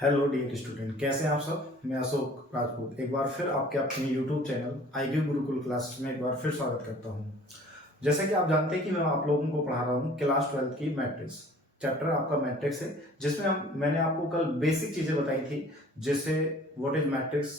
Hello dear student, कैसे हैं आप सब। मैं अशोक राजपूत एक बार फिर आपके अपने YouTube channel IQ Gurukul class में एक बार फिर स्वागत करता हूं। जैसे कि आप जानते हैं कि मैं आप लोगों को पढ़ा रहा हूं क्लास 12 की मैट्रिक्स चैप्टर। आपका मैट्रिक्स है जिसमें मैंने आपको कल बेसिक चीजें बताई थी, जैसे व्हाट इज मैट्रिक्स,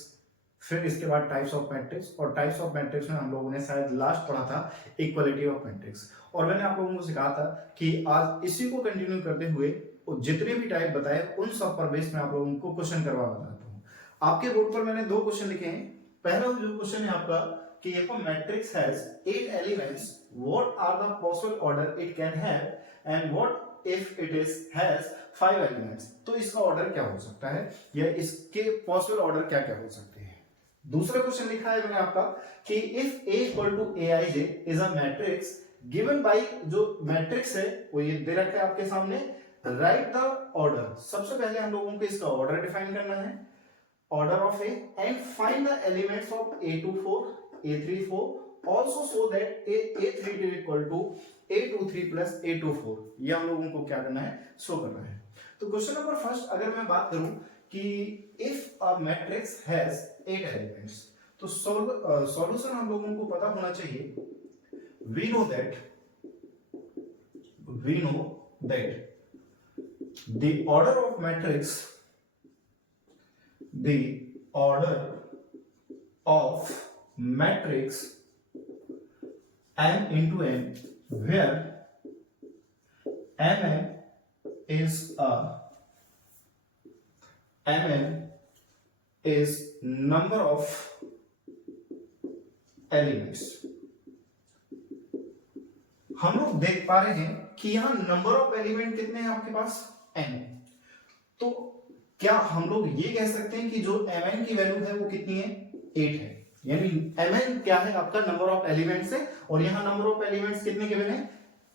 फिर इसके बाद टाइप्स ऑफ मैट्रिक्स, और टाइप्स ऑफ मैट्रिक्स में हम लोगों ने शायद लास्ट पढ़ा था इक्वालिटी ऑफ मैट्रिक्स। और मैंने आप लोगों को सिखाया था कि आज इसी को कंटिन्यू करते हुए जितने भी टाइप बताए उन सब पर बेस में आप लोगों को क्वेश्चन करवाना चाहता हूँ। आपके बोर्ड पर मैंने दो क्वेश्चन लिखे हैं। पहला जो क्वेश्चन है आपका कि if a matrix has 8 elements, what are the possible order it can have, and what if it has 5 elements? तो इसका ऑर्डर क्या हो सकता है या इसके पॉसिबल ऑर्डर क्या क्या हो सकते हैं। दूसरा क्वेश्चन लिखा है मैंने आपका कि if A equal to aij is a matrix given by, जो मैट्रिक्स है वो ये दे रखा है आपके सामने, राइट द ऑर्डर। सबसे पहले हम लोगों को इसका ऑर्डर डिफाइन करना है, order of A, and find the elements of A24, A34, also so that A32 equal to A23 plus A24। ये हम लोगों को क्या करना है, शो करना है। तो क्वेश्चन नंबर फर्स्ट अगर मैं बात करूं कि if a matrix has 8 elements, तो सॉल्यूशन हम लोगों को पता होना चाहिए। We know that the order of matrix, the order of matrix m into n, where mn is number of elements। हम लोग देख पा रहे हैं कि यहां नंबर ऑफ एलिमेंट कितने हैं आपके पास, n। तो क्या हम लोग ये कह सकते हैं कि जो mn की वैल्यू है वो कितनी है, 8 है। यानी mn क्या है आपका, नंबर ऑफ एलिमेंट्स है, और यहां नंबर ऑफ एलिमेंट्स कितने गिवन है,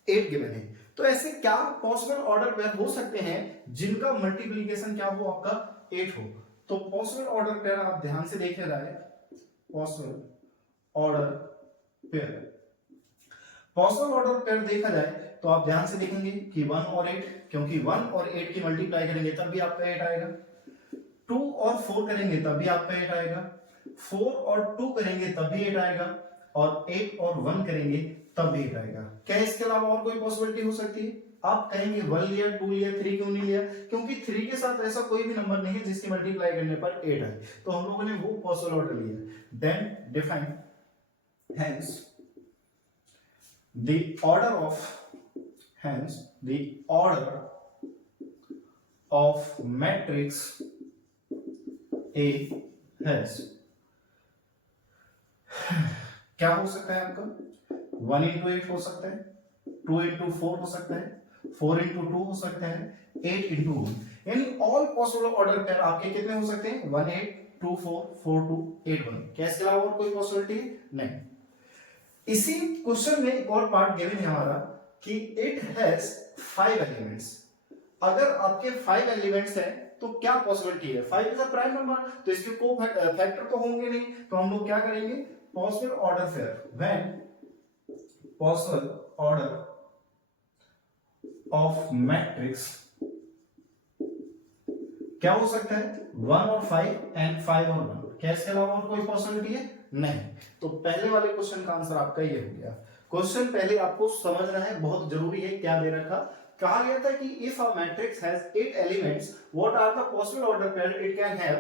8 गिवन है। तो ऐसे क्या पॉसिबल ऑर्डर पेयर हो सकते हैं जिनका मल्टीप्लीकेशन क्या हो आपका 8 हो। तो पॉसिबल ऑर्डर पेयर आप ध्यान से देखे जाए, possible order pair, possible order pair देखा जाए तो आप ध्यान से देखेंगे कि 1 और 8, क्योंकि 1 और 8 की मल्टीप्लाई करेंगे तब भी आपका 8 आएगा। 2 और 4 करेंगे तब भी आपका 8 आएगा। 4 और 2 करेंगे तब भी 8 आएगा, और 8 और 1 करेंगे तब भी 8 आएगा। क्या इसके अलावा और कोई पॉसिबिलिटी हो सकती है? आप कहेंगे 1 लिया, 2 लिया, 3 क्यों नहीं लिया? क्योंकि 3 के साथ ऐसा कोई भी नंबर नहीं है जिसकी मल्टीप्लाई करने पर 8 आए, तो हम लोगों ने वो पॉसिबल ऑर्डर लिया। Then define hence the order of matrix A has, क्या हो सकता है आपका, 1 into 8 हो सकता है, 2 into 4 हो सकता है, 4 into 2 हो सकता है, 8 into 1। यानी ऑल पॉसिबल ऑर्डर पेयर आपके कितने हो सकते हैं, 1 8 2 4 4 2 8 1। क्या इसके अलावा और कोई पॉसिबिलिटी नहीं। इसी क्वेश्चन में एक और पार्ट गिवन है हमारा कि इट हैज 5 एलिमेंट्स। अगर आपके 5 एलिमेंट्स हैं तो क्या पॉसिबिलिटी है, 5 इज अ प्राइम नंबर, तो इसके को फैक्टर तो होंगे नहीं, तो हम लोग क्या करेंगे, possible order pair, when possible order of matrix क्या हो सकता है, 1 और 5 एंड 5 और 1। क्या इसके अलावा और कोई पॉसिबिलिटी है, नहीं। तो पहले वाले क्वेश्चन का आंसर आपका ये हो गया। क्वेश्चन पहले आपको समझना है, बहुत जरूरी है। क्या दे रखा, कहा गया था कि if a matrix has 8 elements, what are the possible order pair it can have.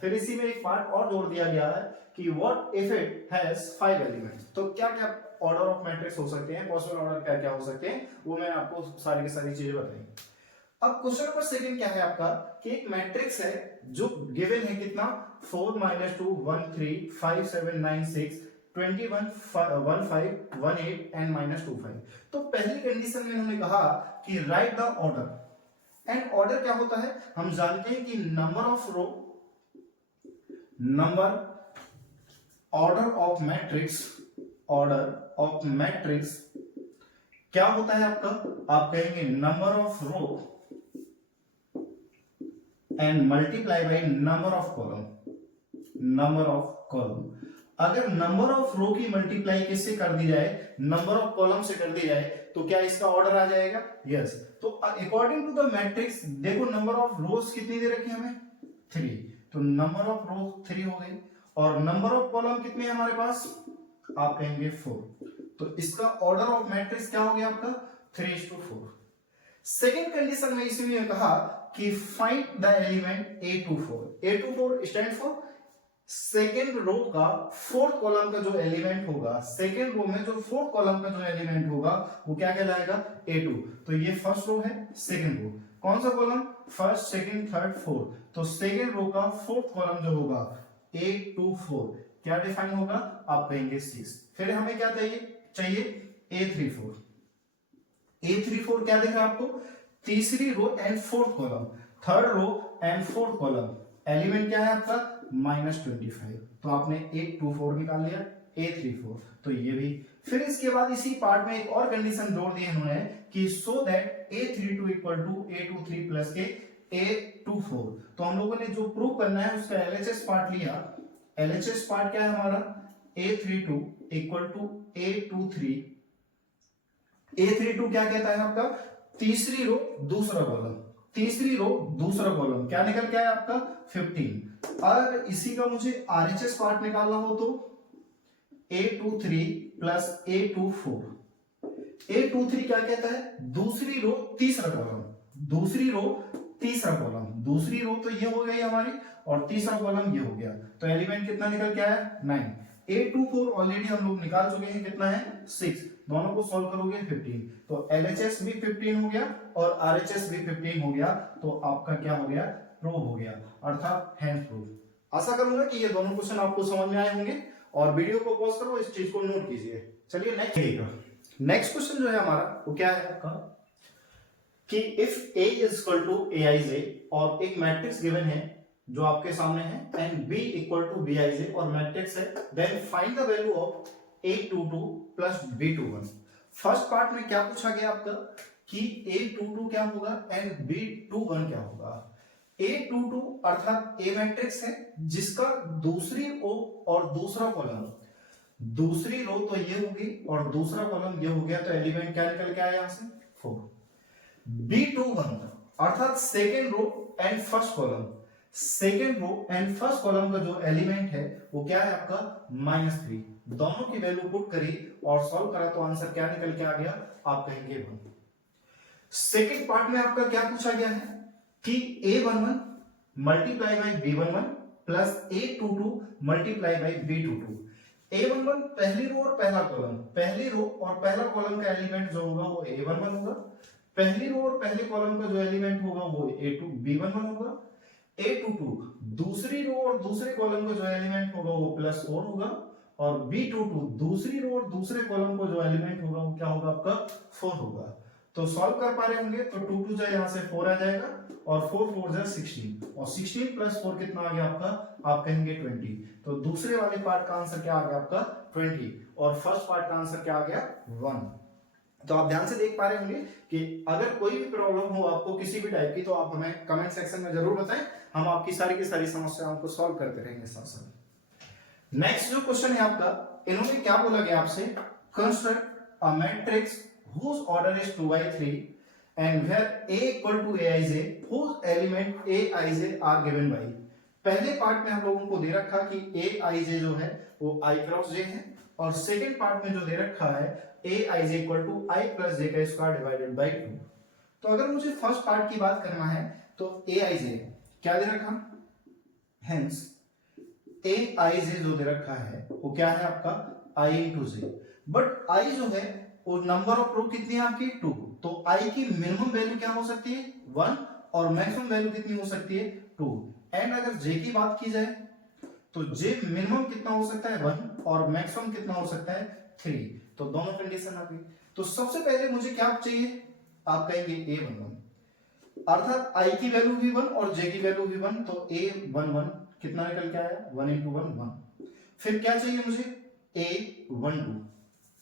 फिर इसी में एक पार्ट और जोड़ दिया गया है कि what if it has 5 elements. तो क्या क्या ऑर्डर ऑफ मैट्रिक्स हो सकते हैं, पॉसिबल ऑर्डर क्या क्या हो सकते हैं, वो मैं आपको सारी की सारी चीजें बताई। अब क्वेश्चन नंबर सेकंड क्या है आपका कि एक मैट्रिक्स है जो गिवन है कितना, 4 - 2 1 3 5 7 9 6 21 1 5 1 8 एंड -2 5। तो पहली कंडीशन में उन्होंने कहा कि write the order. And order क्या होता है, हम जानते हैं कि number of row, number order of matrix, order of matrix क्या होता है आपका, आप कहेंगे number of row and multiply by number of column, number of column। अगर नंबर ऑफ रो की मल्टीप्लाई किससे कर दी जाए, नंबर ऑफ कॉलम से कर दी जाए, तो क्या इसका ऑर्डर आ जाएगा? यस। तो अकॉर्डिंग टू द मैट्रिक्स देखो नंबर ऑफ रोज कितनी दे रखी है हमें? 3। तो नंबर ऑफ रो 3 हो गई, और नंबर ऑफ कॉलम कितने हैं हमारे पास? आप कहेंगे 4। तो इसका ऑर्डर ऑफ मैट्रिक्स क्या हो गया आपका? 3:4। सेकेंड कंडीशन में इसलिए कहा कि find the element A24। A24 stand for second row का फोर्थ कॉलम का जो एलिमेंट होगा, सेकेंड रो में जो फोर्थ कॉलम का जो एलिमेंट होगा वो क्या कहलाएगा? A2। तो ये फर्स्ट रो है, सेकेंड रो कौन सा column? First, second, third, fourth. तो सेकेंड रो का फोर्थ कॉलम जो होगा A24 क्या डिफाइन होगा? आप कहेंगे 6। फिर हमें क्या चाहिए? A34। A34 क्या दिख रहा है आपको? तीसरी row and fourth column, third row and fourth column, element क्या है आपका? -25। तो आपने A24 निकाल लिया, A34 तो ये भी। फिर इसके बाद इसी पार्ट में एक और कंडीशन जोड़ दी इन्होंने कि so that A32 equal to A23 plus के A24। तो हम लोगों ने जो प्रूव करना है उसका LHS पार्ट लिया। LHS पार्ट क्या है हमारा? A32 equal to A23। A32 क्या कहता है आपका? तीसरी रो दूसरा कॉलम, तीसरी रो दूसरा कॉलम क्या निकल के आया आपका? 15। अगर इसी का मुझे RHS पार्ट निकालना हो तो A23 प्लस A24। A23 क्या कहता है? दूसरी रो तीसरा कॉलम, दूसरी रो तीसरा कॉलम, दूसरी रो तो ये हो गई हमारी, और तीसरा कॉलम ये हो गया। तो एलिमेंट कितना निकल के आया? 9। A24 ऑलरेडी हम लोग निकाल चुके हैं, कितना है? 6। दोनों को सॉल्व करोगे 15। तो LHS भी 15 हो गया और RHS भी 15 हो गया। तो आपका क्या हो गया? प्रूव हो गया, अर्थात हैंड प्रूव। आशा करूंगा कि ये दोनों क्वेश्चन आपको समझ में आए होंगे, और वीडियो को पॉज करो, इस चीज को नोट कीजिए। चलिए नेक्स्ट क्वेश्चन जो है हमारा वो क्या है आपका कि if A is equal to Aij और एक मैट्रिक्स गिवन है जो आपके सामने है, and B equal to Bij और मैट्रिक्स है, then find the value of A22 plus B21। First part में क्या पूछा गया आपका कि A22 क्या होगा एंड B21 क्या होगा? A22 अर्थात A मैट्रिक्स है जिसका दूसरी रो और दूसरा कॉलम, दूसरी रो तो ये होगी और दूसरा कॉलम ये हो गया, तो एलिमेंट क्या निकल के आया यहां से? 4। B21 अर्थात second row and first column, second row and first column का जो एलिमेंट है वो क्या है आपका? -3। दोनों की वैल्यू पुट करी और सॉल्व करा तो आंसर क्या निकल के आ गया? आप कहेंगे 1। सेकेंड पार्ट में आपका क्या पूछा गया है कि A11 multiply by B11 plus A22 multiply by B22। A11 पहली रो और पहला कॉलम, पहली रो और पहला कॉलम का एलिमेंट जो होगा वो A11 होगा, पहली रो और पहले कॉलम का जो एलिमेंट होगा वो B11 होगा। A22 दूसरी रो और दूसरे कॉलम का जो एलिमेंट होगा वो +4 होगा, और B22 दूसरी रो और दूसरे कॉलम को जो एलिमेंट होगा वो क्या होगा आपका? 4 होगा। तो सॉल्व कर पा रहे होंगे तो 2 2 यहां से 4 आ जाएगा, और 4 4 16, और 16 प्लस 4 कितना आ गया आपका? आप कहेंगे 20। तो दूसरे वाले पार्ट का आंसर क्या आ गया आपका? 20, और फर्स्ट पार्ट का आंसर क्या आ गया? 1। तो आप ध्यान से देख पा रहे होंगे कि अगर कोई भी प्रॉब्लम हो आपको किसी भी टाइप की, तो आप हमें कमेंट सेक्शन में जरूर बताएं, हम आपकी सारी की सारी समस्याओं को सॉल्व करते रहेंगे साथ साथ। नेक्स्ट जो क्वेश्चन है आपका, इन्होंने क्या बोला गया आपसे? Construct a matrix whose order is 2 by 3 and where A equal to Aij whose element Aij are given by। पहले पार्ट में हम लोगों को दे रखा कि Aij जो है वो I क्रॉस J है, और सेकेंड पार्ट में जो दे रखा है Aij equal to I plus J का स्क्वायर डिवाइडेड बाई 2। तो अगर मुझे फर्स्ट पार्ट की बात करना है तो Aij क्या दे रखा? हेंस Aij जो दे रखा है वो क्या है आपका? I into J। But I जो है वो नंबर ऑफ रो कितनी है आपकी? 2। तो I की मिनिमम वैल्यू क्या हो सकती है? 1, और मैक्सिमम वैल्यू कितनी हो सकती है? 2। एंड अगर J की बात की जाए तो J मिनिमम कितना हो सकता है? 1, और मैक्सिमम कितना हो सकता है? 3। तो दोनों कंडीशन आ गई। तो सबसे पहले मुझे क्या चाहिए? आप कहेंगे A11, अर्थात I की वैल्यू भी 1 और J की वैल्यू भी 1, तो A11 कितना निकल के आया? 1 इंटू 1 1। फिर क्या चाहिए मुझे? A12,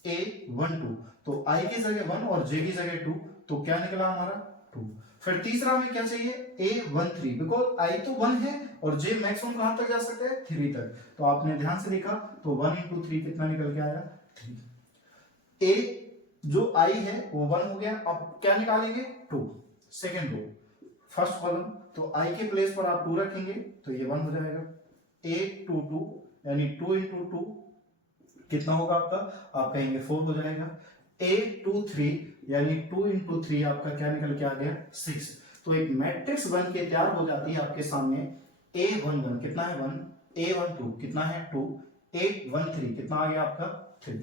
A12 तो I की जगह 1 और J की जगह 2, तो क्या निकला हमारा? 2। फिर तीसरा हमें क्या चाहिए, A13, बिकॉज आई तो 1 है और J मैक्सिमम कहां तक जा सकता है, 3 तक। तो आपने ध्यान से देखा तो 1 इंटू 3 कितना निकल के आया, 3। A जो I है वो 1 हो गया। अब क्या निकालेंगे, 2। सेकेंड रो फर्स्ट कॉलम, तो I के प्लेस पर आप 2 रखेंगे तो ये 1 हो जाएगा। A22 यानी 2 इंटू 2 कितना होगा आपका, आप कहेंगे 4 हो जाएगा। A23 यानी 2 इंटू 3 आपका क्या निकल के आ गया, 6। तो एक मैट्रिक्स बन के तैयार हो जाती है आपके सामने। A11 कितना है, 1। A12 कितना है, 2। A13 कितना आ गया आपका, 3।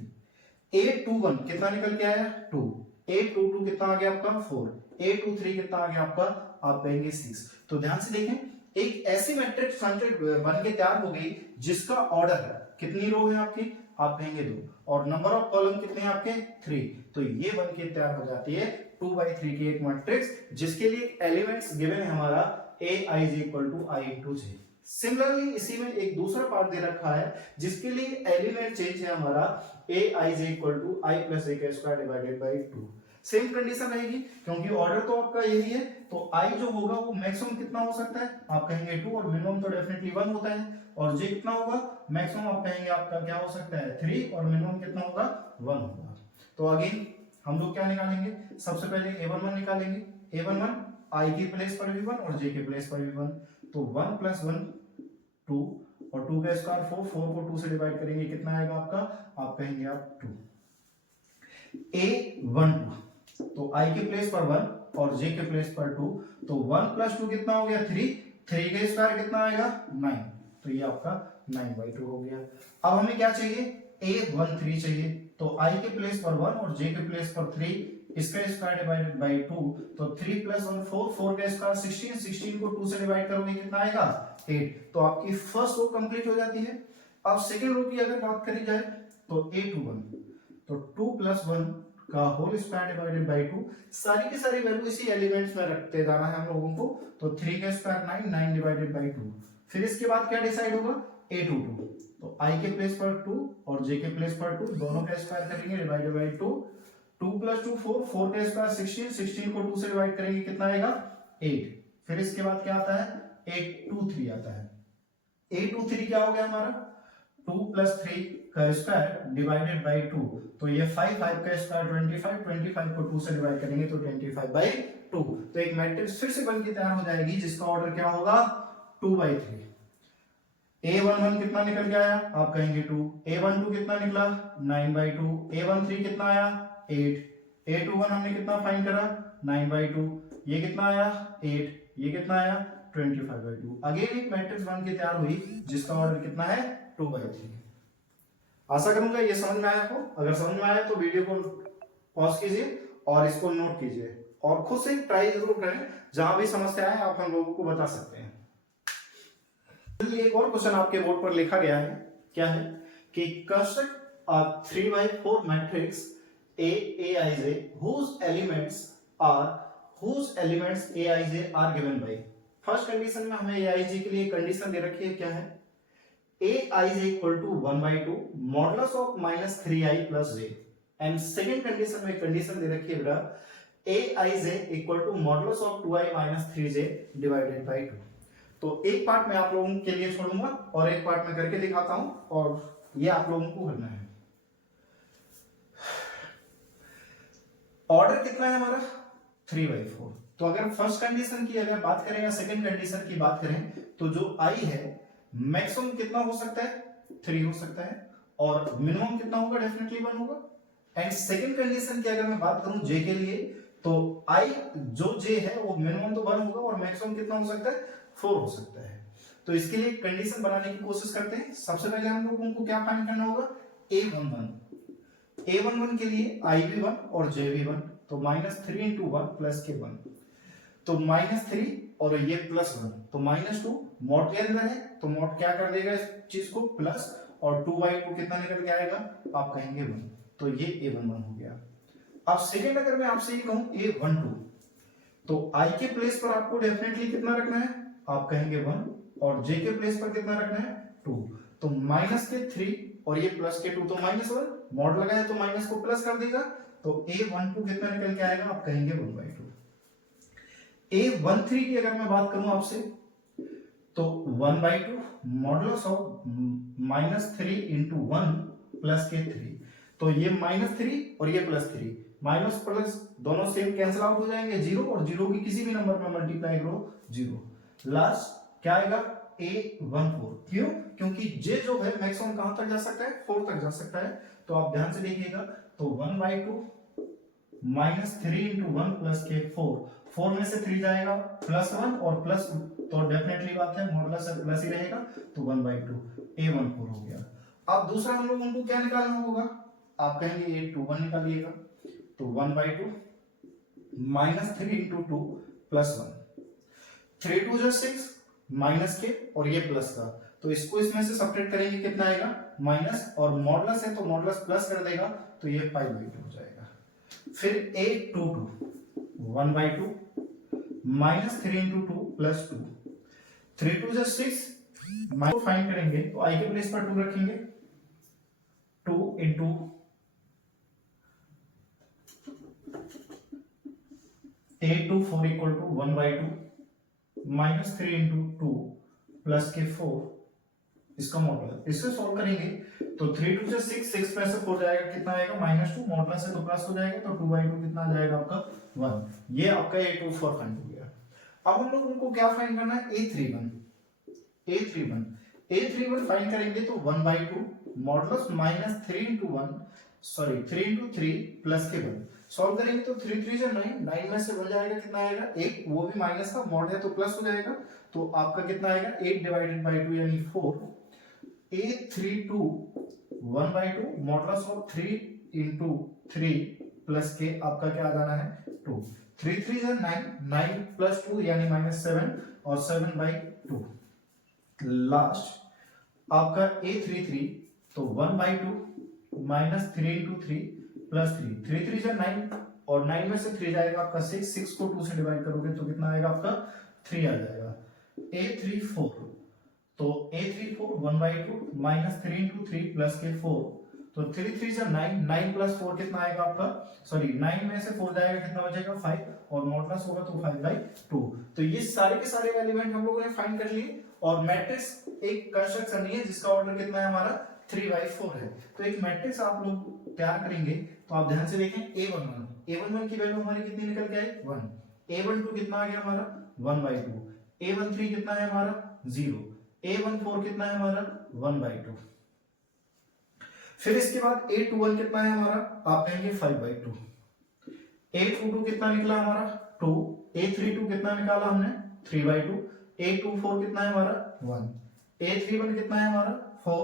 A21 कितना निकल के आया, 2। A22 कितना आ गया आपका, 4। A23 कितना आ गया आपका, आप कहेंगे 6। तो ध्यान से देखें, एक ऐसी मैट्रिक्स बन के तैयार हो गई जिसका ऑर्डर है, कितनी रो है आपकी, आप कहेंगे 2, और नंबर ऑफ कॉलम कितने हैं आपके, 3। तो ये बन के तैयार हो जाती है 2/3 की एक मैट्रिक्स, जिसके लिए एलिमेंट्स गिवन है हमारा ai is equal to I into j। Similarly इसी में एक दूसरा पार्ट दे रखा है जिसके लिए एलिमेंट चेंज है हमारा ai is equal to I plus a का square divided by 2। Same condition रहेगी क्योंकि ऑर्डर तो आपका यही है, तो I जो होगा वो मैक्सिमम कितना हो सकता है, आप कहेंगे 2, और मिनिमम तो डेफिनेटली 1 होता है। और J कितना होगा, मैक्सिमम आप कहेंगे आपका क्या हो सकता है, 3, और मिनिमम कितना होगा, 1 होगा। तो अगेन हम लोग क्या निकालेंगे, सबसे पहले A11 निकालेंगे। A11 I के प्लेस पर भी 1 और J के प्लेस पर भी 1, तो 1 + 1 2, और 2 का स्क्वायर 4, 4 को 2 से डिवाइड करेंगे कितना आएगा आपका, आप कहेंगे आप 2। A12 तो I के प्लेस पर 1 और J के प्लेस पर 2, तो 1 + 2 कितना हो गया, 3। 3 का स्क्वायर कितना आएगा, 9, तो ये आपका 9/2 हो गया। अब हमें क्या चाहिए, A13 चाहिए, तो I के प्लेस पर 1 और J के प्लेस पर 3, इसका स्क्वायर डिवाइडेड बाय 2, तो 3 + 1 4, 4 का स्क्वायर 16, 16 को 2 से डिवाइड करोगे कितना आएगा, 8। तो आपकी फर्स्ट रो कंप्लीट हो जाती है। अब सेकंड रो की अगर बात करी जाए तो A21, तो 2 + 1 का होल स्क्वायर डिवाइडेड बाय 2, सारी की सारी वैल्यू इसी एलिमेंट्स में रखते जाना है हम लोगों को। तो 3 का स्क्वायर 9, 9 डिवाइडेड बाय 2। फिर इसके बाद क्या डिसाइड होगा, A22, तो I के प्लेस पर 2 और J के प्लेस पर 2, दोनों का स्क्वायर करेंगे डिवाइडेड बाय 2। 2 + 2 4, 4 का स्क्वायर 16, 16 को 2 से डिवाइड करेंगे कितना आएगा, 8। फिर इसके बाद क्या आता है, 823 आता है। 823 क्या हो गया हमारा, 2 + 3 का स्क्वायर डिवाइडेड बाय 2, तो ये 5, 5 का स्क्वायर 25, 25 को 2 से डिवाइड करेंगे तो 25/2। तो एक मैट्रिक्स फिर से बन के तैयार हो जाएगी जिसका ऑर्डर क्या होगा, 2/3। A11 कितना निकल के आया, आप कहेंगे 2। A12 कितना निकला, 9/2। A13 कितना आया, 8। A21 हमने कितना फाइंड करा, 9/2। ये कितना आया, 8। ये कितना आया, 25/2। अगेन एक मैट्रिक्स बन के तैयार हुई जिसका ऑर्डर कितना है, 2/3। आशा करूंगा ये समझ में आया हो। अगर समझ में आया तो वीडियो को पॉज कीजिए और इसको नोट कीजिए और खुद से ट्राई जरूर करें। जहां भी समस्या है आप हम लोगों को बता सकते हैं। एक और क्वेश्चन आपके बोर्ड पर लिखा गया है, क्या है कि construct a 3/4 matrix Aij whose elements Aij are given by। First condition में हमें Aij के लिए कंडीशन दे रखी है, क्या है, Aij = 1/2 modulus of -3i + j। And second condition में कंडीशन दे रखी है बेटा Aij = modulus of 2i - 3j divided by 2। तो एक पार्ट मैं आप लोगों के लिए छोड़ूंगा और एक पार्ट मैं करके दिखाता हूं और ये आप लोगों को करना है। ऑर्डर कितना है हमारा, 3/4। तो अगर फर्स्ट कंडीशन की अगर बात करें या सेकंड कंडीशन की बात करें तो जो i है मैक्सिमम कितना हो सकता है, 3 हो सकता है, और मिनिमम कितना होगा, डेफिनेटली 1 होगा। एंड सेकंड कंडीशन की अगर मैं बात करूं j के लिए, तो i जो j है वो मिनिमम तो 1 होगा और मैक्सिमम कितना हो सकता है, 4 हो सकता है। तो इसके लिए कंडीशन बनाने की कोशिश करते हैं। सबसे पहले हम लोगों को क्या फाइंड करना होगा, A11 के लिए I भी 1 और J भी 1, तो -3 × 1 + के 1, तो -3 और ये +1, तो -2 मॉड के अंदर है तो मॉड क्या कर देगा इस चीज को प्लस, और 2/2 कितना निकल के आएगा, आप कहेंगे 1, तो ये A11 हो गया। अब सेकंड अगर मैं आपसे ये कहूं A12, तो I के प्लेस पर आपको डेफिनेटली कितना रखना है, आप कहेंगे 1, और J के प्लेस पर कितना रखना है, 2, तो -3 और ये +2, तो -1 मॉड लगा है तो माइनस को प्लस कर देगा, तो A12 कितना निकल के आएगा, आप कहेंगे 1/2। A13 की अगर मैं बात करूं आपसे, तो 1/2 मॉडुलस ऑफ -3 इंटू 1 प्लस के 3। तो ये -3 और ये +3, माइनस प्लस दोनों सेम कैंसिल आउट हो जाएंगे, जीरो, और जीरो की किसी भी नंबर में मल्टीप्लाई करो जीरो। लास्ट क्या आएगा, A14। क्यों? क्योंकि J जो है मैक्सिमम कहां तक जा सकता है, 4 तक जा सकता है। तो आप ध्यान से देखिएगा, तो 1/2 -3 इंटू 1 प्लस के 4, 4 में से 3 जाएगा +1 और प्लस, तो डेफिनेटली बात है मॉडुलस प्लस ही रहेगा, तो 1/2 A14 हो गया। अब दूसरा हम लोगों को क्या निकालना होगा, आप कहेंगे A21 निकालिएगा, तो 1/2 -3 इंटू 2 प्लस 1, 3 2 जो 6 माइनस के और ये प्लस का, तो इसको इसमें से सब्ट्रैक्ट करेंगे, कितना आएगा माइनस, और मॉडुलस है तो मॉडुलस प्लस कर देगा, तो ये 5/2 हो जाएगा। फिर A22 1/2 -3 इंटू 2 प्लस 2, 3 2 जो 6, माइनस फाइंड करेंगे तो आई के प्लेस पर 2 रखेंगे, 2 into A24 equal to 1/2 -3 into 2 plus के 4, इसका मॉडुलस, इससे सॉल्व करेंगे तो 3 2 से 6, 6 में से 4 जाएगा, कितना आएगा -2, मॉडुलस है तो प्लस हो जाएगा, तो 2/2 कितना आ जाएगा आपका 1। ये आपका A24 फाइंड हो गया। अब हम लोग उनको क्या फाइंड करना है, A31 फाइंड करेंगे तो 1/2 modulus -3 into 1, sorry 3 into 3 plus के 1, सॉल्व करेंगे तो 3 3 से 9, 9 में से 1 जाएगा, कितना आएगा 1, वो भी माइनस का, मॉड है तो प्लस हो जाएगा, तो आपका कितना आएगा 8/2 यानी 4। A32 1/2 modulus of 3 into 3 plus के, आपका क्या आ जाना है 2, 3 3 से 9, 9 प्लस 2 यानी -7 और 7/2। लास्ट आपका A33, तो 1/2 -3 इंटू 3 प्लस 3, 3 3 से 9 और 9 में से 3 जाएगा आपका 6, 6 को 2 से डिवाइड करोगे तो कितना आएगा आपका 3 आ जाएगा। A34, तो A34 1/2 -3 इंटू 3 प्लस के 4, तो 3 3 से 9, 9 प्लस 4 कितना आएगा आपका, सॉरी 9 में से 4 जाएगा, कितना बचेगा 5, और मॉडुलस होगा तो 5/2। तो ये सारे के सारे एलिमेंट हम लोगों ने फाइंड कर लिए, और मैट्रिक्स एक कंस्ट्रक्शन है जिसका ऑर्डर कितना है हमारा 3/4 है। तो एक मैट्रिक्स आप लोग तैयार करेंगे, तो आप ध्यान से देखें, A11 की वैल्यू हमारी कितनी निकल के आई 1, A12 कितना आ गया हमारा 1/2, A13 कितना है हमारा 0, A14 कितना है हमारा 1/2। फिर इसके बाद A21 कितना है हमारा, आप कहेंगे 5/2, A22 कितना निकला हमारा 2, A32 कितना निकाला हमने 3/2, A24 कितना है हमारा 1, A31 कितना है हमारा 4,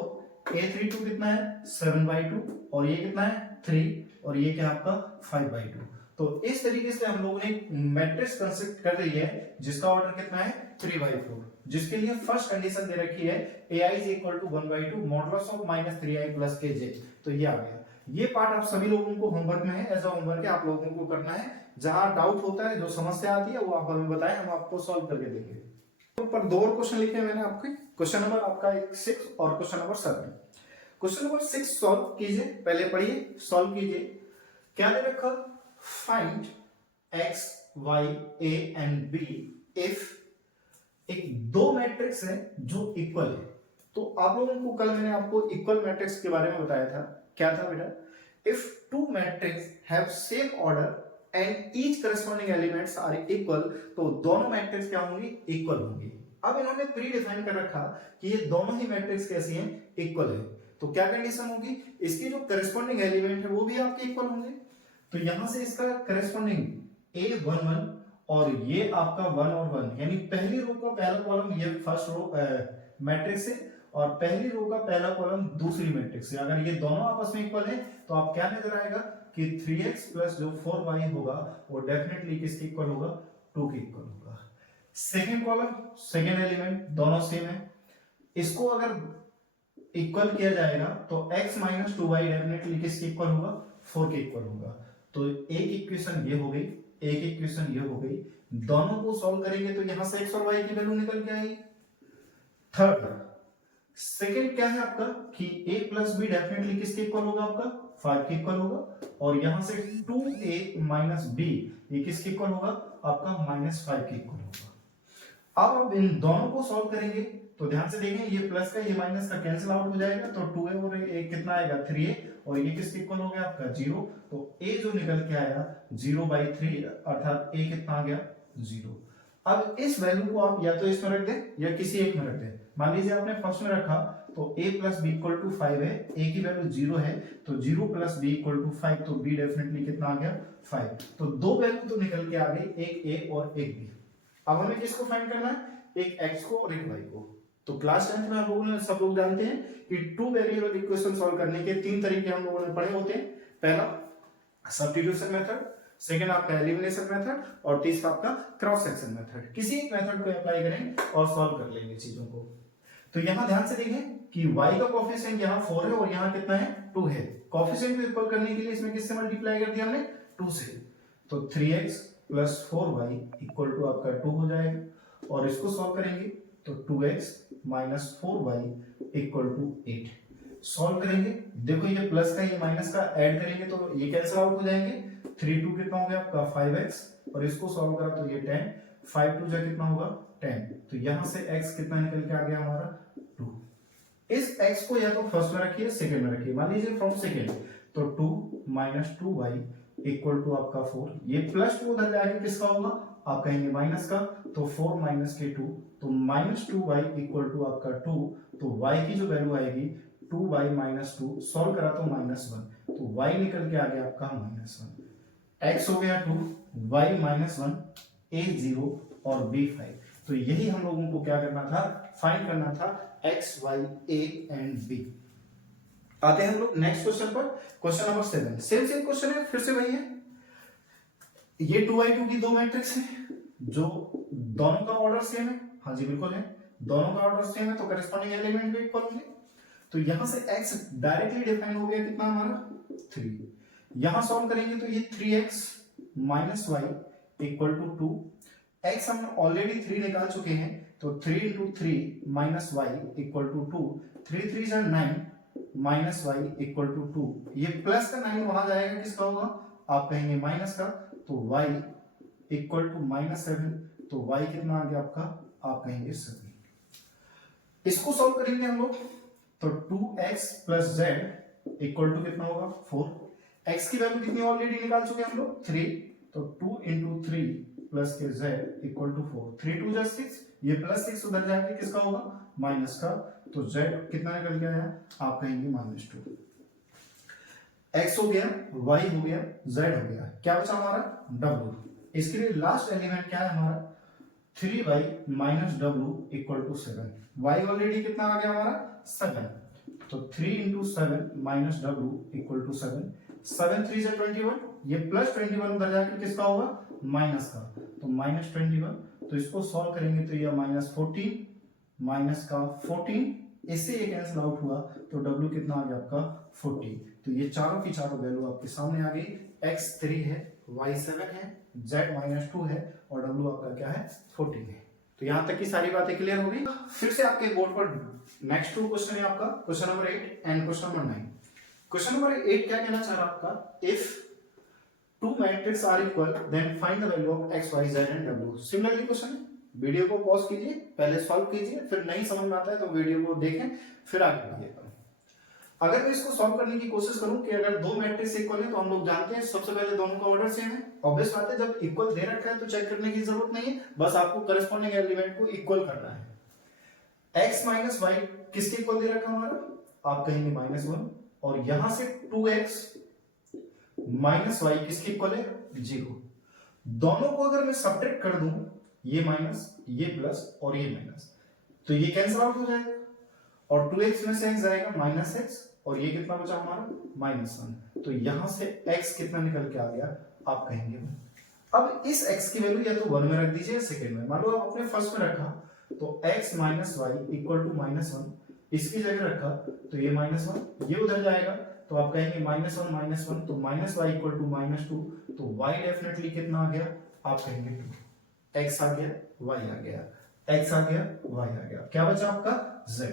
A32 कितना है 7/2, और ये कितना है 3, और ये क्या आपका 5/2। तो इस तरीके से हम लोगों ने मैट्रिक्स कंस्ट्रक्ट कर दी है जिसका ऑर्डर कितना है 3/4, जिसके लिए फर्स्ट कंडीशन दे रखी है ai is equal to 1/2 modulus of -3i plus kj। तो ये आ गया। ये पार्ट आप सभी लोगों को होमवर्क में है, एज अ होमवर्क है, आप लोगों को करना है। जहां डाउट होता है, जो समस्या आती है, वो आप हमें बताएं, हम आपको सॉल्व करके देंगे। ऊपर 2 और क्वेश्चन लिखे मैंने आपके, क्वेश्चन नंबर आपका 6 और question number 7। Question number 6 solve कीजिए, पहले पढ़िए, सॉल्व कीजिए। क्या दे रखा, find x y a and b if एक दो मैट्रिक्स है जो इक्वल है। तो आप लोगों को कल मैंने आपको इक्वल मैट्रिक्स के बारे में बताया था, क्या था बेटा, if two matrix have same order and each corresponding elements are equal, तो दोनों मैट्रिक्स क्या होंगी, इक्वल होंगी। अब इन्होंने प्री डिफाइन कर रखा कि ये दोनों ही मैट्रिक्स कैसी हैं, इक्वल है। तो क्या कंडीशन होगी, इसकी जो करस्पॉन्डिंग एलिमेंट है वो भी आपके इक्वल होंगे। तो यहां से इसका करस्पॉन्डिंग A11 और ये आपका 1 और 1, यानी पहली रो का पहला कॉलम ये फर्स्ट रो मैट्रिक्स है, और पहली रो का पहला कॉलम दूसरी मैट्रिक्स है। अगर ये दोनों आपस में इक्वल है तो आप क्या नजर आएगा कि 3x प्लस जो 4y होगा वो डेफिनेटली किसके इक्वल होगा, 2 के इक्वल होगा। सेकेंड कॉलम, सेकेंड एलिमेंट दोनों सेम है, इसको अगर इक्वल किया जाएगा तो x माइनस 2y डेफिनेटली किसके इक्वल होगा, 4 के इक्वल होगा। तो एक इक्वेशन ये हो गई, एक इक्वेशन ये हो गई, दोनों को सॉल्व करेंगे तो यहां से x और y की वैल्यू निकल के आएगी। थर्ड, सेकंड क्या है आपका कि a प्लस बी डेफिनेटली किसके इक्वल होगा, आपका 5 के इक्वल होगा। और यहाँ से 2a माइनस b ये किसके इक्वल होगा, आपका -5 के इक्वल होगा। अब आप इन दोनों को सॉल्व करेंगे तो ध्यान से देखें, ये प्लस का ये माइनस का कैंसिल आउट हो जाएगा, तो 2a और a कितना आएगा 3a, और ये किसके इक्वल हो गया आपका 0, तो a जो निकल के आया 0/3 अर्थात a कितना आ गया 0। अब इस वैल्यू को आप या तो इसमें रख दें या किसी एक में रख दें। मान लीजिए आपने फर्स्ट में रखा तो a plus B equal to 5 है, a की वैल्यू 0 है, तो 0 प्लस बी इक्वल टू 5, तो b डेफिनेटली कितना आ गया 5। तो दो वैल्यू तो निकल के आ गई, एक a और एक b। अब हमें किसको फाइंड करना है, एक x को और एक y को। तो क्लास 10th में हम लोगों ने सब लोग जानते हैं कि टू वेरिएबल इक्वेशन सॉल्व करने के तीन तरीके हम लोगों ने पढ़े होते हैं। पहला सब्स्टिट्यूशन मेथड, सेकंड आपका एलिमिनेशन मेथड, और तीसरा आपका क्रॉस सेक्शन मेथड। किसी एक मेथड को अप्लाई करें और सॉल्व कर लेंगे चीजों को। तो यहां ध्यान से देखें कि y का कोएफिशिएंट यहां 4 है और यहां कितना है 2 है। कोएफिशिएंट को इक्वल करने के लिए इसमें किससे मल्टीप्लाई कर दिया हमने 2 से, तो 3x plus 4y equal to आपका 2 हो जाएगा, और इसको सॉल्व करेंगे तो 2x minus 4y equal to 8। Solve करेंगे, देखो ये प्लस का ये माइनस का ऐड करेंगे तो ये कैंसिल आउट हो जाएंगे, 3 2 कितना हो गया आपका 5x, और इसको सॉल्व करा तो ये 10, 5 2 जा कितना होगा 10, तो यहां से x कितना निकल के आ गया हमारा 2। इस x को या तो फर्स्ट में रखिए सेकंड में रखिए, मान लीजिए फ्रॉम सेकंड, तो 2 माइनस 2y इक्वल टू आपका 4, ये प्लस 2 उधर जाके किसका होगा आप कहेंगे माइनस का, तो 4 माइनस के 2, तो माइनस 2y इक्वल टू आपका 2, तो y की जो वैल्यू आएगी 2y माइनस 2, सॉल्व करा तो -1, तो y निकल के आ गया आपका -1, x हो गया 2, y -1, a 0 और b 5। तो यही हम लोगों को क्या करना था, फाइंड करना था x, y, a and b। आते हैं हम लोग नेक्स्ट क्वेश्चन पर, क्वेश्चन नंबर 7। सेम क्वेश्चन है, फिर से वही है, ये 2x2 की दो मैट्रिक्स है जो दोनों का ऑर्डर सेम है, हाँ जी बिल्कुल है, दोनों का ऑर्डर सेम है, तो करस्पॉन्डिंग एलिमेंट भी इक्वल होंगे। तो यहां से x डायरेक्टली डिफाइन हो गया कितना हमारा 3। यहां सॉल्व करेंगे तो ये 3x minus y equal to 2, x हम ऑलरेडी 3 निकाल चुके हैं, तो 3 into 3 minus y equal to 2, 3 3 जा 9 माइनस y इक्वल टू 2, ये प्लस का 9 वहां जाएगा किसका होगा आप कहेंगे माइनस का, तो y इक्वल टू -7, तो y कितना आ गया आपका आप कहेंगे 7। इसको सॉल्व करेंगे हम लोग तो 2x plus z equal to कितना होगा 4। x की वैल्यू कितनी ऑलरेडी निकाल चुके हैं हम लोग 3, तो 2 इंटू 3 प्लस के z इक्वल टू 4, 3 2 जा 6, ये प्लस 6 उधर जाके किसका होगा माइनस का, तो z कितना निकल के आया आप कहेंगे -2। x हो गया, y हो गया, z हो गया, क्या बचा हमारा w। इसके लिए लास्ट एलिमेंट क्या है हमारा 3y minus w equal to 7। y already कितना आ गया हमारा 7, तो 3 into 7 minus w equal to 7, 7 3 से 21, ये प्लस 21 उधर जाके किसका होगा माइनस का, तो -21, तो इसको सॉल्व करेंगे तो ये -14 माइनस का 14, इससे ये कैंसिल आउट हुआ तो w कितना आ गया आपका 40। तो ये चारों की चारों वैल्यू आपके सामने आ गई, x 3 है, y 7 है, z -2 है, और w आपका क्या है 14 है। तो यहां तक की सारी बातें क्लियर हो गई। फिर से आपके बोर्ड पर नेक्स्ट 2 क्वेश्चन है आपका, question number 8 and question number 9। Question number 8 क्या कहना चाह रहा है आपका, if two matrix are equal then find the value of x, y, z and w। Similarly question है, वीडियो को पॉज कीजिए, पहले सॉल्व कीजिए, फिर नहीं समझ में आता है तो वीडियो को देखें फिर आगे बढ़िएगा। अगर मैं इसको सॉल्व करने की कोशिश करूं कि अगर दो मैट्रिक्स इक्वल है तो हम लोग जानते हैं सबसे पहले दोनों का ऑर्डर सेम है। ऑब्वियस बात है, जब इक्वल दे रखा है तो चेक करने की जरूरत नहीं है, बस आपको करस्पॉन्डिंग एलिमेंट को इक्वल करना है। x माइनस y किसके इक्वल दे रखा हमारा आप कहेंगे -1, और यहां से 2x माइनस y किसके इक्वल है 0। दोनों को अगर मैं सब्ट्रैक्ट कर दूं, ये माइनस ये प्लस और ये माइनस, तो ये कैंसिल आउट हो जाएगा, और 2x में से x जाएगा -x, और ये कितना बचा हमारा -1, तो यहां से x कितना निकल के आ गया आप कहेंगे 1। अब इस x की वैल्यू या तो 1 में रख दीजिए सेकंड में, मान लो आप अपने फर्स्ट में रखा तो x minus y equal to -1, इसकी जगह रखा तो ये -1, ये उधर जाएगा तो आप कहेंगे -1, तो -y इक्वल टू -2, तो y डेफिनेटली कितना आ गया आप कहेंगे 2, x आ गया y आ गया। x आ गया, y आ गया, क्या बचा आपका z।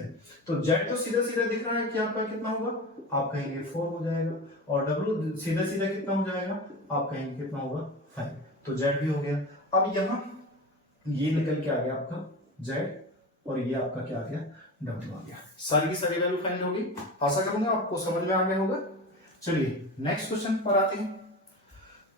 तो z तो सीधा सीधा दिख रहा है कि आपका कितना होगा, आप कहेंगे 4 हो जाएगा, और w सीधा सीधा कितना हो जाएगा, आप कहेंगे कितना होगा 5, तो z भी हो गया। अब यहाँ ये निकल के आ गया आपका z, और ये आपका क्या आ गया, w आ गया। सारी की सारी वैल्यू फाइंड होगी, आशा करूंगा आपको समझ में आ गया होगा। चलिए नेक्स्ट क्वेश्चन पर आते हैं।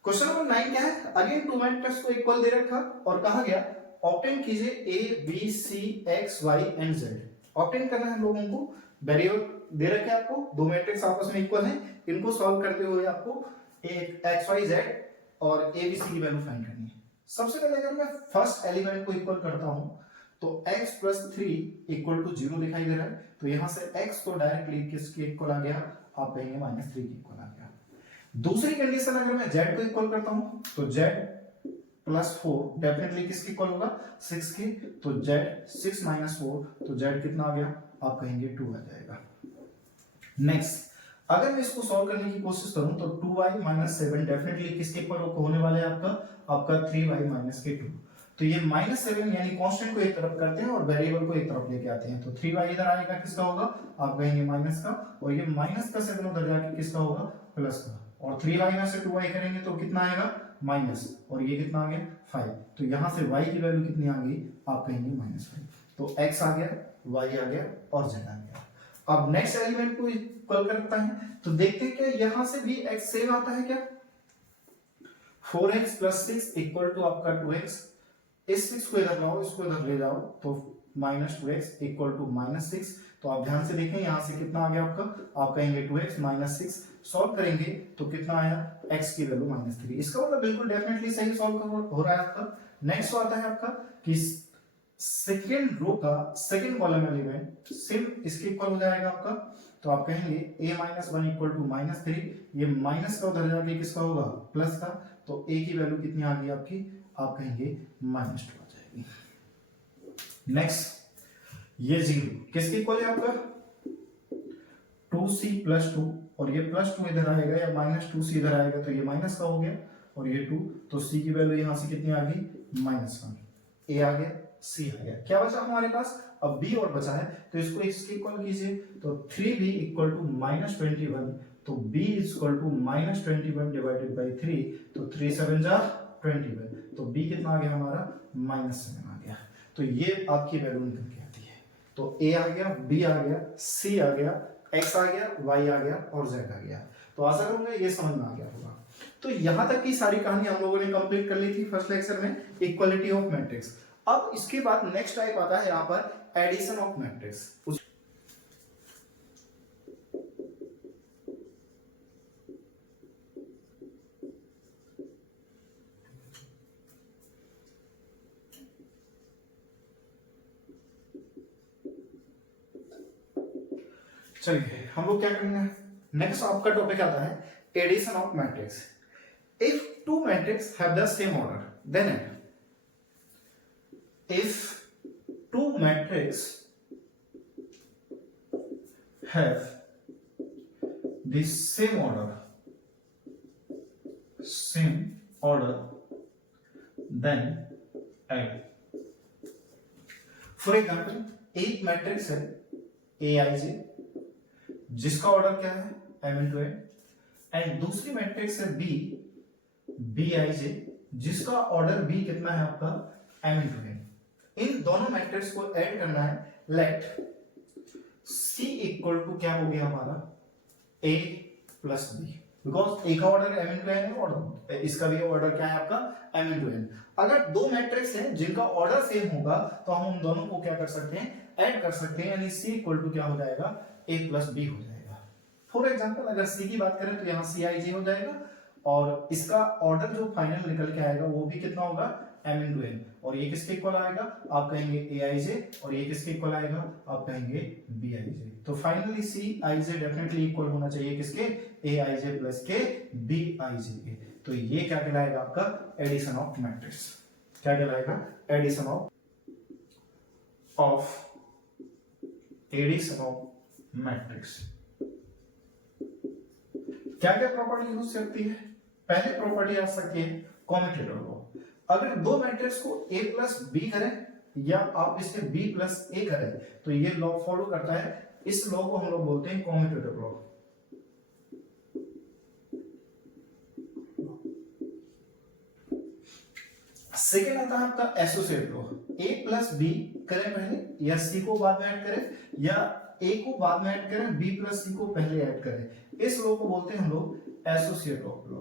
क्वेश्चन नंबर 9 क्या है, अगेन टू मैट्रिक्स को इक्वल दे रखा और कहा गया ऑब्टेन कीजिए A B C X Y and Z. Obtain करना है हम लोगों को, वेरिएबल दे रखे आपको, दो मैट्रिक्स आपस में इक्वल हैं, इनको सॉल्व करते हुए आपको एक एक्स वाई जेड और ए बी सी की वैल्यू फाइंड करनी है। सबसे पहले अगर मैं फर्स्ट एलिमेंट को इक्वल करता हूं तो x प्लस 3 इक्वल टू 0 दिखाई दे रहा है, तो यहां से x को डायरेक्टली किसके इक्वल आ गया, आप कहेंगे -3 के इक्वल आ गया। दूसरी कंडीशन अगर मैं z को इक्वल करता हूं तो z प्लस 4 डेफिनेटली किसके इक्वल होगा, 6 के, तो z 6 माइनस 4, तो z कितना आ गया, आप कहेंगे 2 आ जाएगा। नेक्स्ट अगर मैं इसको सॉल्व करने की कोशिश करूं तो 2y माइनस 7 डेफिनेटली किसके इक्वल होने वाले हैं, आपका 3y माइनस के 2, तो ये -7 यानी कांस्टेंट को एक तरफ करते हैं और वेरिएबल को एक तरफ लेके आते हैं, तो 3y इधर आएगा किसका होगा, आप कहेंगे माइनस का, और ये माइनस का 7 उधर जाके किसका होगा, प्लस का, और 3y में से 2y करेंगे तो कितना आएगा माइनस, और ये कितना आ गया 5, तो यहां से y की वैल्यू कितनी आ गई, आप कहेंगे -5, तो x आ गया, y आ गया और z आ गया। अब नेक्स्ट एलिमेंट को इक्वल करता है तो देखते हैं क्या यहां से भी x सेम आता है क्या, 4x प्लस 6 इक्वल टू आपका 2x, इस 6 को इधर लाओ, इसको इधर ले जाओ, तो -2x इक्वल टू -6, तो आप ध्यान से देखें यहां से कितना आ गया आपका, आप कहेंगे 2x -6, सॉल्व करेंगे तो कितना आया, x की वैल्यू -3, इसका मतलब बिल्कुल डेफिनेटली सही सॉल्व हो रहा है आपका। नेक्स्ट आता है आपका कि सेकेंड रो का सेकेंड कॉलम एलिमेंट सिर्फ इसके इक्वल हो जाएगा आपका, तो आप कहेंगे a-1 इक्वल टू -3, ये माइनस का उधर जाके किसका होगा, प्लस का, तो a की वैल्यू कितनी आ गई आपकी, आप कहेंगे -2 आ जाएगी। नेक्स्ट ये 0 किसके इक्वल है आपका, 2c प्लस 2, और ये प्लस 2 इधर आएगा या -2c इधर आएगा, तो ये माइनस का हो गया, और ये 2, तो c की वैल्यू यहां से कितनी आ गई, -1, a आ गया, c आ गया, क्या बचा हमारे पास, अब b और बचा है, तो इसको इसके इक्वल कीजिए, तो 3b इक्वल टू -21, तो b equal to -21 divided by 3, तो 3 7 जा 21, तो b कितना आ गया हमारा, -7 आ गया, तो ये आपकी वैल्यू निकल के आती है। तो a आ गया, b आ गया, c आ गया, x आ गया, y आ गया और z आ गया। तो आशा करूंगा ये समझ में आ गया होगा। तो यहां तक की सारी कहानी हम लोगों ने कंप्लीट कर ली थी फर्स्ट लेक्चर में, इक्वालिटी ऑफ मैट्रिक्स। अब इसके बाद नेक्स्ट टाइप आता है यहाँ पर एडिशन ऑफ मैट्रिक्स। चलिए हम लोग क्या करेंगे, नेक्स्ट आपका टॉपिक आता है addition of matrix. If two matrix have the same order then if two matrices have the same order then add। For example एक मैट्रिक्स है aij जिसका ऑर्डर क्या है m into n, एंड दूसरी matrix है bij जिसका order b कितना है आपका m into n। इन दोनों मैट्रिक्स को ऐड करना है, लेट C इक्वल टू क्या हो गया हमारा A प्लस B, बिकॉज ए का ऑर्डर m into n है और इसका भी ऑर्डर क्या है आपका m into n। अगर दो मैट्रिक्स हैं जिनका ऑर्डर सेम होगा तो हम उन दोनों को क्या कर सकते हैं, ऐड कर सकते हैं, यानी C इक्वल टू क्या हो जाएगा A प्लस B हो जाएगा। फॉर एग्जाम्पल अगर C की बात करें तो यहाँ Cij हो जाएगा, और इसका ऑर्डर जो फाइनल निकल के आएगा वो भी कितना होगा m into n, और ये किसके इक्वल आएगा, आप कहेंगे aij, और ये किसके इक्वल आएगा, आप कहेंगे bij। तो फाइनली Cij डेफिनेटली इक्वल होना चाहिए किसके, aij प्लस के bij के। तो ये क्या कहलाएगा आपका एडिशन ऑफ मैट्रिक्स, क्या कहलाएगा एडिशन ऑफ मैट्रिक्स। क्या क्या प्रॉपर्टी यूज करती है, पहले प्रॉपर्टी आ सकती है कम्यूटेटर लॉ। अगर दो मैट्रिक्स को a प्लस बी करें या आप इसे b प्लस ए करें तो ये लॉ फॉलो करता है। इस लॉ को हम लोग बोलते हैं कॉम्यूटेटिव लॉ। सेकेंड आता है आपका associate law. a plus B करें पहले या c को बाद में ऐड करें या a को बाद में ऐड करें b प्लस c को पहले ऐड करें। इस लॉ को बोलते हैं हम लोग associate law,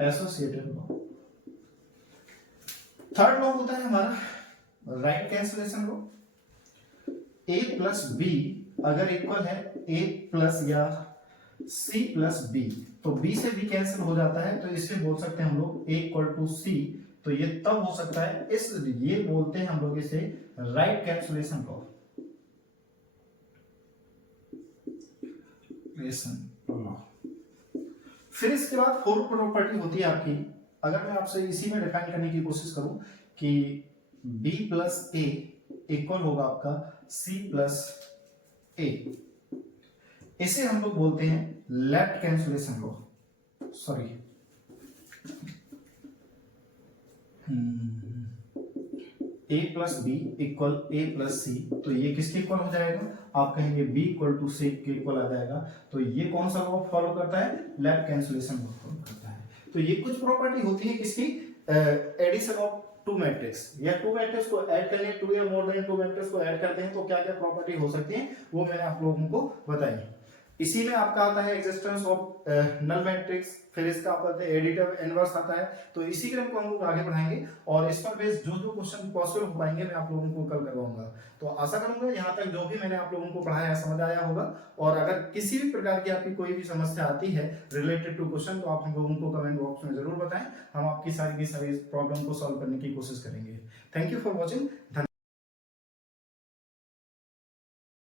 associated law. Third law होता है हमारा right cancellation law. a plus B अगर इक्वल है a प्लस या c प्लस b तो b से b कैंसिल हो जाता है, तो इसे बोल सकते हैं हम लोग a इक्वल टू c। तो ये तब हो सकता है, ये बोलते हैं हम लोग इसे राइट कैंसिलेशन लॉ। फिर इसके बाद फोर्थ प्रॉपर्टी होती है आपकी, अगर मैं आपसे इसी में डिफाइन करने की कोशिश करूं कि b प्लस ए इक्वल होगा आपका c प्लस ए, इसे हम लोग बोलते हैं left cancellation law. Sorry, a plus B equal a plus C, तो ये किसके इक्वल हो जाएगा? आप कहेंगे b इक्वल टू सी के इक्वल आ जाएगा। तो ये कौन सा लॉ फॉलो करता है? लेफ्ट कैंसिलेशन लॉ फॉलो करता है। तो ये कुछ प्रॉपर्टी होती है किसकी? एडिशन ऑफ टू मैट्रिक्स, या टू मैट्रिक्स को ऐड करने, टू या मोर देन टू मैट्रिक्स को ऐड करते हैं तो क्या क्या प्रॉपर्टी हो सकती है वो मैंने आप लोगों को बताई। इसी में आपका आता है एग्जिस्टेंस ऑफ नल मैट्रिक्स, फिर इसका आपका एडिटिव इनवर्स आता है। तो इसी क्रम को हम लोग आगे बढ़ाएंगे और इस पर बेस्ड जो जो क्वेश्चन पॉसिबल हो पाएंगे मैं आप लोगों को कल करवाऊंगा। तो आशा करूंगा यहाँ तक जो भी मैंने आप लोगों को पढ़ाया समझ आया होगा। और अगर किसी भी प्रकार की आपकी कोई भी समस्या आती है रिलेटेड टू क्वेश्चन तो आप हम लोगों को कमेंट बॉक्स में जरूर बताएं, हम आपकी सारी की सारी प्रॉब्लम को सॉल्व करने की कोशिश करेंगे। Thank you for watching.